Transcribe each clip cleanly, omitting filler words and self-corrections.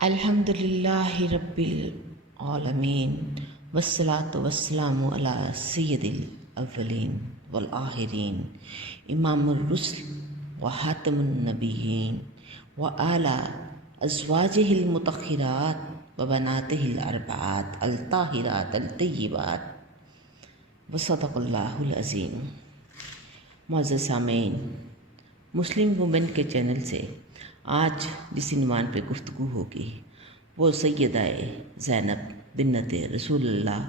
الحمدللہ رب العالمین والصلاة والسلام علی سید الاولین والآخرین امام الرسل وحاتم النبیین وعلی ازواجہ المطہرات وبناتہ الاربعات الطاہرات الطیبات وصدق اللہ العظیم۔ معزز سامعین، مسلم وومن کے چینل سے آج جس عنوان پہ گفتگو ہوگی وہ سیدہ زینب بنت رسول اللہ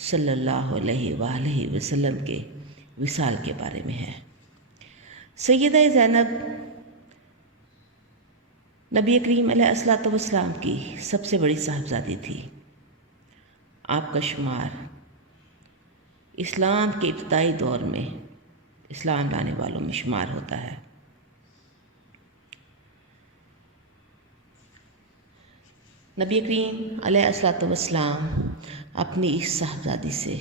صلی اللہ علیہ وآلہ وسلم کے وصال کے بارے میں ہے۔ سیدہ زینب نبی کریم علیہ الصلوۃ والسلام کی سب سے بڑی صاحبزادی تھی۔ آپ کا شمار اسلام کے ابتدائی دور میں اسلام لانے والوں میں شمار ہوتا ہے۔ نبی کریم علیہ الصلوۃ والسلام اپنی اس صاحبزادی سے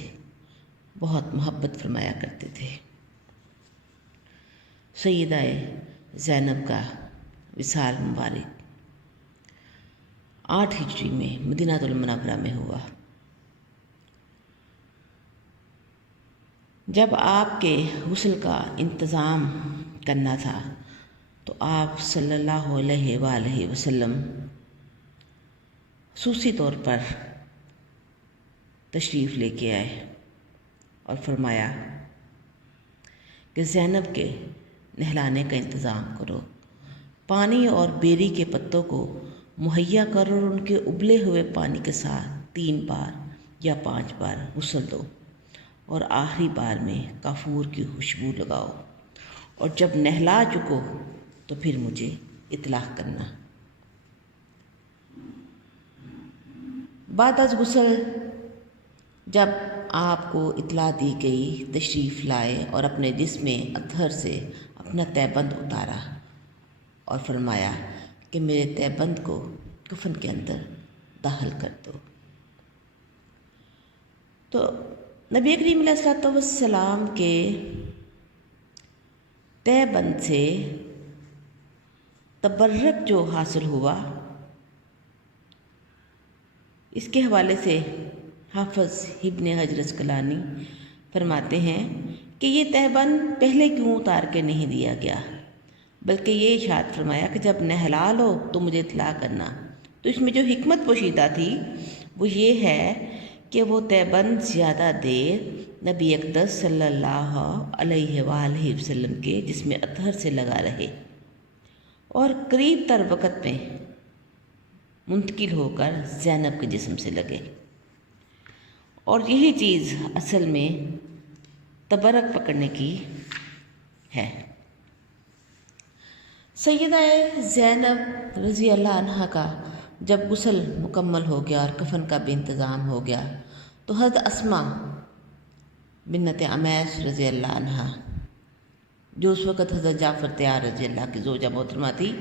بہت محبت فرمایا کرتے تھے۔ سیدہ زینب کا وصال مبارک 8 ہجری میں مدینہ المنورہ میں ہوا۔ جب آپ کے غسل کا انتظام کرنا تھا تو آپ صلی اللہ علیہ وآلہ وسلم خصوصی طور پر تشریف لے کے آئے اور فرمایا کہ زینب کے نہلانے کا انتظام کرو، پانی اور بیری کے پتوں کو مہیا کرو اور ان کے ابلے ہوئے پانی کے ساتھ 3 بار یا 5 بار غسل دو اور آخری بار میں کافور کی خوشبو لگاؤ، اور جب نہلا چکو تو پھر مجھے اطلاع کرنا۔ بعد از غسل جب آپ کو اطلاع دی گئی، تشریف لائے اور اپنے جسم اطہر سے اپنا تہبند اتارا اور فرمایا کہ میرے تہبند کو کفن کے اندر داخل کر دو۔ تو نبی کریم علیہ الصلوۃ والسلام کے تہبند سے تبرک جو حاصل ہوا، اس کے حوالے سے حافظ ابن حجر اسقلانی فرماتے ہیں کہ یہ تہبند پہلے کیوں اتار کے نہیں دیا گیا، بلکہ یہ ارشاد فرمایا کہ جب نہلا لو تو مجھے اطلاع کرنا۔ تو اس میں جو حکمت پوشیدہ تھی وہ یہ ہے کہ وہ تہبند زیادہ دیر نبی اقدس صلی اللہ علیہ وآلہ وسلم کے جسم اطہر سے لگا رہے اور قریب تر وقت میں منتقل ہو کر زینب کے جسم سے لگے، اور یہی چیز اصل میں تبرک پکڑنے کی ہے۔ سیدہ زینب رضی اللہ عنہا کا جب غسل مکمل ہو گیا اور کفن کا بھی انتظام ہو گیا تو حضرت اسماء بنت عمیس رضی اللہ عنہا، جو اس وقت حضرت جعفر طیار رضی اللہ کی زوجہ محترمہ تھی،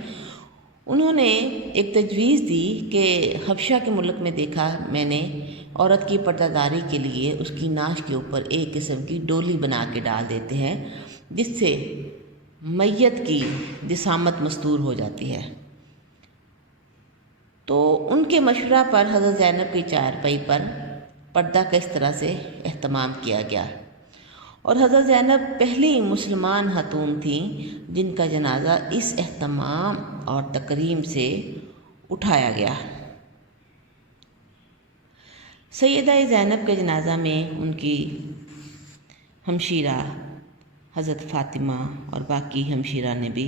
انہوں نے ایک تجویز دی کہ حبشہ کے ملک میں دیکھا میں نے عورت کی پردہ داری کے لیے اس کی ناش کے اوپر ایک قسم کی ڈولی بنا کے ڈال دیتے ہیں جس سے میت کی جسامت مستور ہو جاتی ہے۔ تو ان کے مشورہ پر حضرت زینب کی چارپائی پر پردہ کا اس طرح سے اہتمام کیا گیا، اور حضرت زینب پہلی مسلمان خاتون تھیں جن کا جنازہ اس اہتمام اور تکریم سے اٹھایا گیا۔ سیدہ زینب کے جنازہ میں ان کی ہمشیرہ حضرت فاطمہ اور باقی ہمشیرہ نے بھی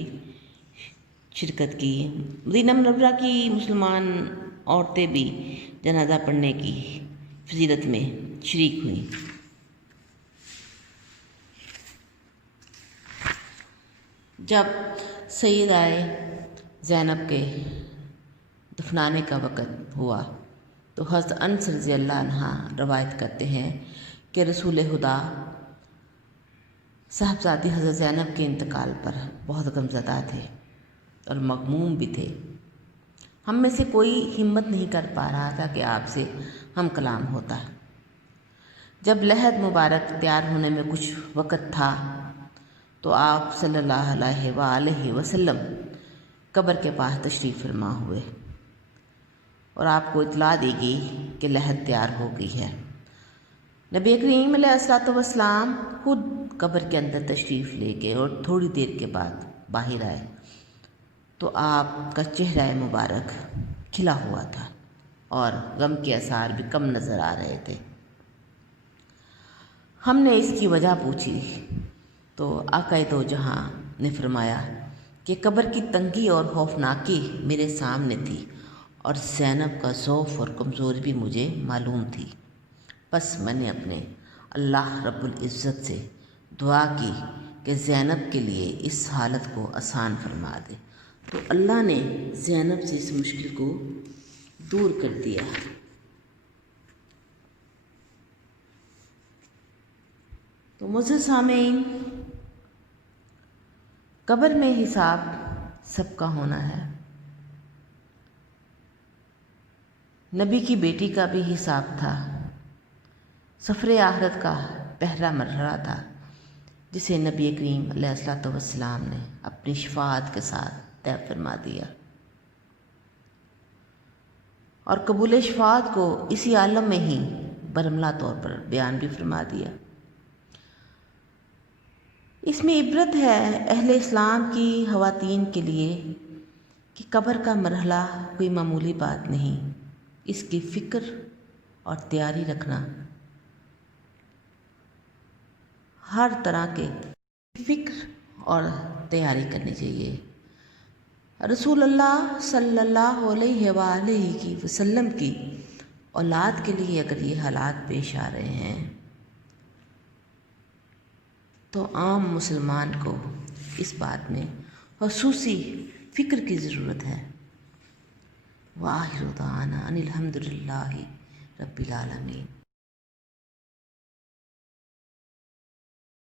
شرکت کی۔ مدینہ منورہ کی مسلمان عورتیں بھی جنازہ پڑھنے کی فضیلت میں شریک ہوئیں۔ جب سیدہ زینب کے دفنانے کا وقت ہوا تو حضرت انس رضی اللہ عنہ روایت کرتے ہیں کہ رسول خدا صاحبزادی حضرت زینب کے انتقال پر بہت غمزدہ تھے اور مغموم بھی تھے۔ ہم میں سے کوئی ہمت نہیں کر پا رہا تھا کہ آپ سے ہم کلام ہوتا۔ جب لحد مبارک تیار ہونے میں کچھ وقت تھا تو آپ صلی اللہ علیہ وآلہ وسلم قبر کے پاس تشریف فرما ہوئے اور آپ کو اطلاع دے گی کہ لحد تیار ہو گئی ہے۔ نبی کریم علیہ الصلوۃ والسلام خود قبر کے اندر تشریف لے گئے اور تھوڑی دیر کے بعد باہر آئے تو آپ کا چہرہ مبارک کھلا ہوا تھا اور غم کے آثار بھی کم نظر آ رہے تھے۔ ہم نے اس کی وجہ پوچھی تو آقا دو جہاں نے فرمایا کہ قبر کی تنگی اور خوفناکی میرے سامنے تھی اور زینب کا ضعف اور کمزوری بھی مجھے معلوم تھی، بس میں نے اپنے اللہ رب العزت سے دعا کی کہ زینب کے لیے اس حالت کو آسان فرما دے، تو اللہ نے زینب سے اس مشکل کو دور کر دیا۔ تو معزز سامعین، قبر میں حساب سب کا ہونا ہے۔ نبی کی بیٹی کا بھی حساب تھا، سفر آخرت کا پہلا مرحلہ تھا جسے نبی کریم علیہ الصلوۃ والسلام نے اپنی شفاعت کے ساتھ طے فرما دیا، اور قبول شفاعت کو اسی عالم میں ہی برملا طور پر بیان بھی فرما دیا۔ اس میں عبرت ہے اہل اسلام کی خواتین کے لیے کہ قبر کا مرحلہ کوئی معمولی بات نہیں، اس کی فکر اور تیاری رکھنا، ہر طرح کے فکر اور تیاری کرنی چاہیے۔ رسول اللہ صلی اللہ علیہ وآلہ وسلم کی اولاد کے لیے اگر یہ حالات پیش آ رہے ہیں تو عام مسلمان کو اس بات میں خصوصی فکر کی ضرورت ہے۔ وآخر دعوانا ان الحمد للہ رب العالمین۔